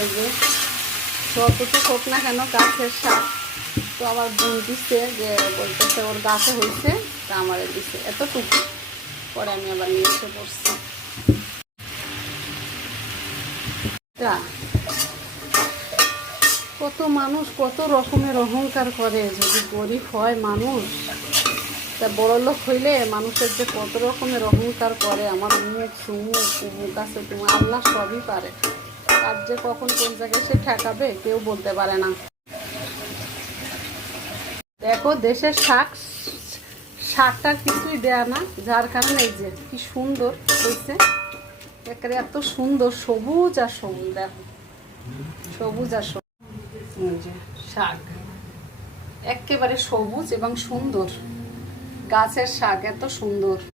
এই যে যতটুকু হোক না কেন গাছের শাক, তো আমার বোন দিচ্ছে, যে বলতেছে ওর গাছে হয়েছে, তা আমারে দিচ্ছে এতটুকু। পরে আমি আবার নিয়ে এসে পড়ছি। কত মানুষ কত রকমের অহংকার করে, যদি গরিব হয় মানুষ, তা বড় লোক হইলে মানুষের যে কত রকমের অহংকার করে, আমার মুখ সুমুখ মুখ আছে তুমি, আল্লাহ সবই পারে। আর যে কখন কোন জায়গায় সে ঠেকাবে কেউ বলতে পারে না। দেখো দেশের শাকটা কিছুই দেয়া না, যার কারণে এই যে কি সুন্দর হয়েছে, একেবারে এত সুন্দর সবুজ আর সবুজ। দেখো সবুজ আর সবুজ, এই যে শাক একেবারে সবুজ এবং সুন্দর, গাছের শাক এত সুন্দর।